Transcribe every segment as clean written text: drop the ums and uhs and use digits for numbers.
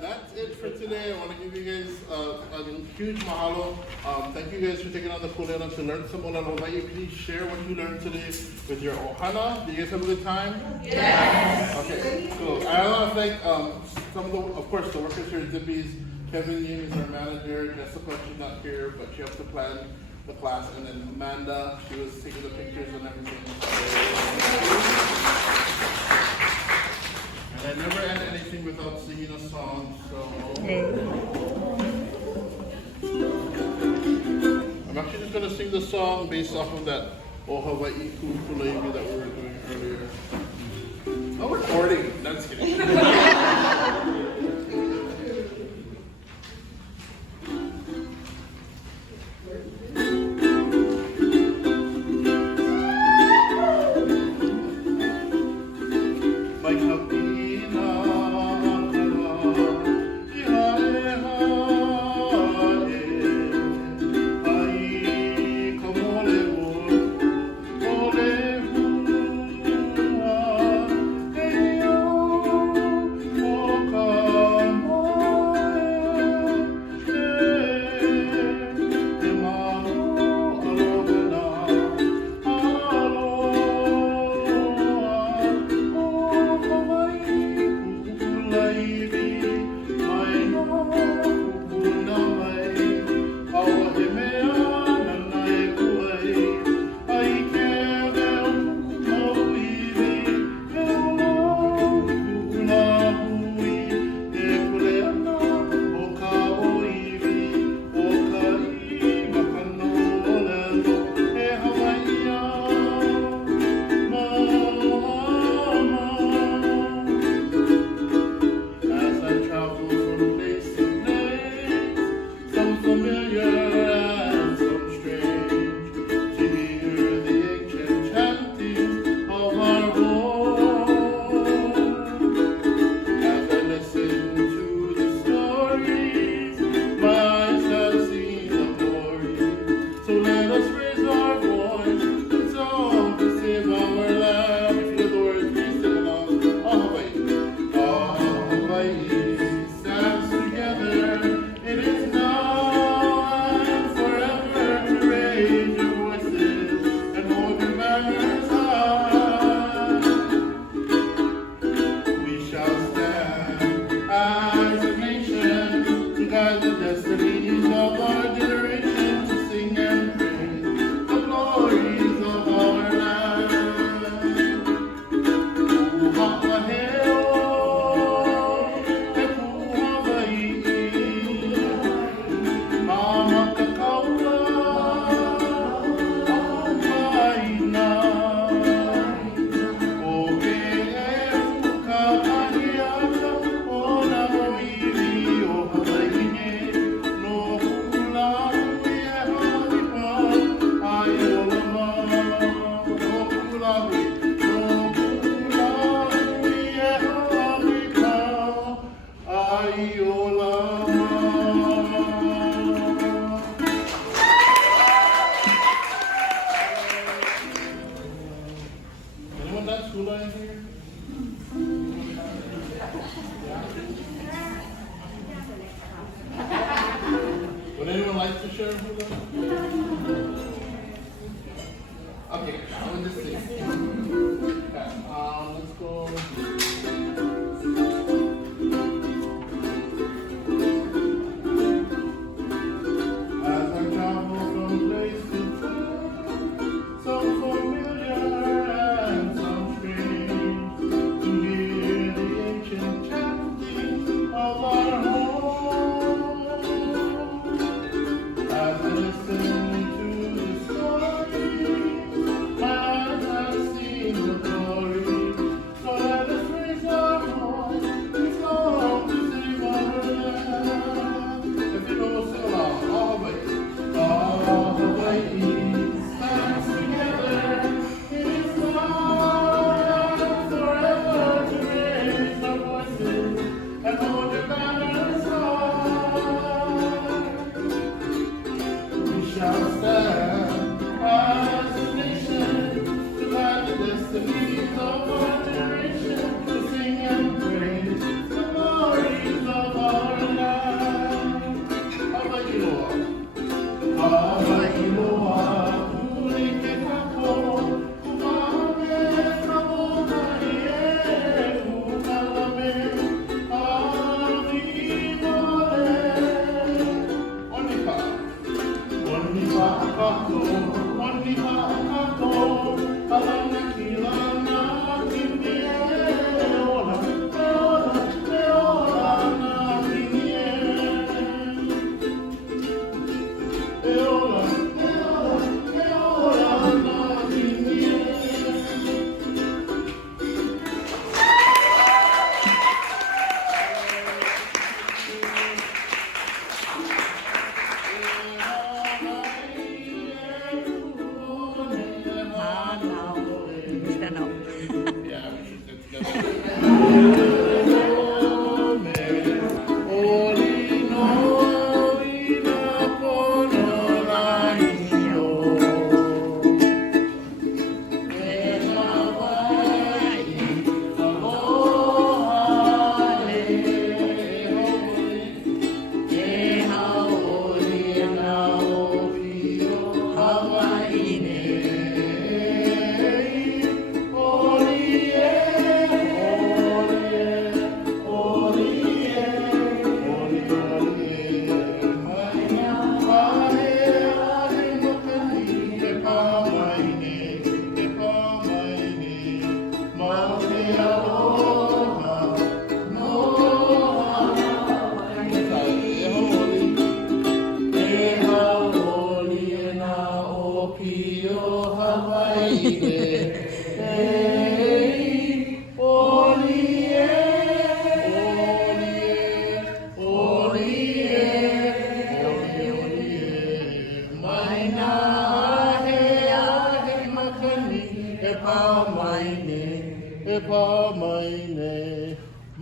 that's it for today. I want to give you guys a huge mahalo. Thank you guys for taking on the ʻŌlelo to learn some ʻŌlelo Hawaii. Please share what you learned today with your ohana. Did you guys have a good time? Yes. Okay, cool. I want to thank some of the, of course, the workers here at Zippy's. Kevin Yin is our manager. Jessica, she's not here, but she helped to plan the class. And then Amanda, she was taking the pictures and everything. And I never end anything without singing a song, so. I'm actually just going to sing the song based off of that ʻHawaiʻi Kulāiwi that we were doing earlier. No recording, that's kidding. Oh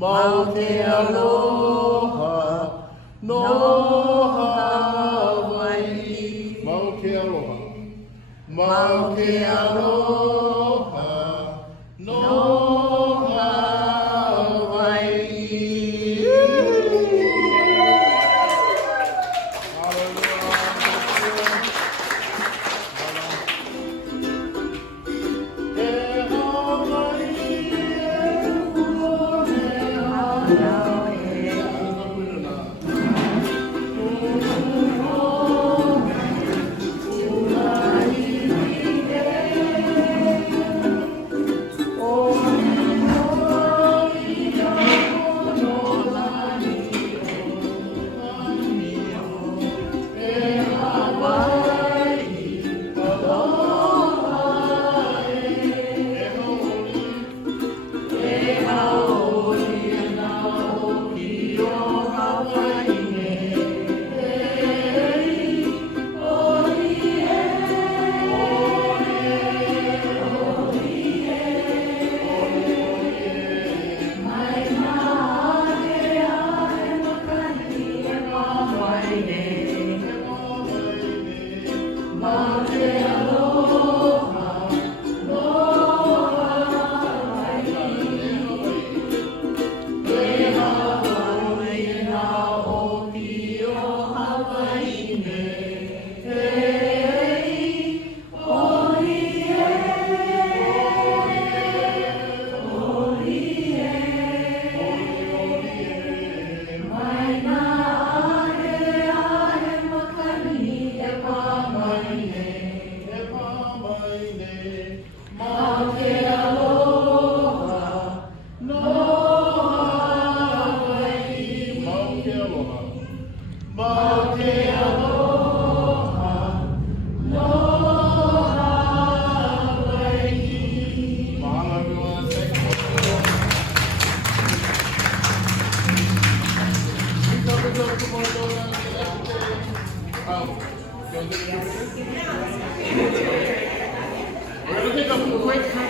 Maute aloha, no Hawaiʻi. Maute aloha, maute aloha, no Hawaiʻi. We're going to take a quick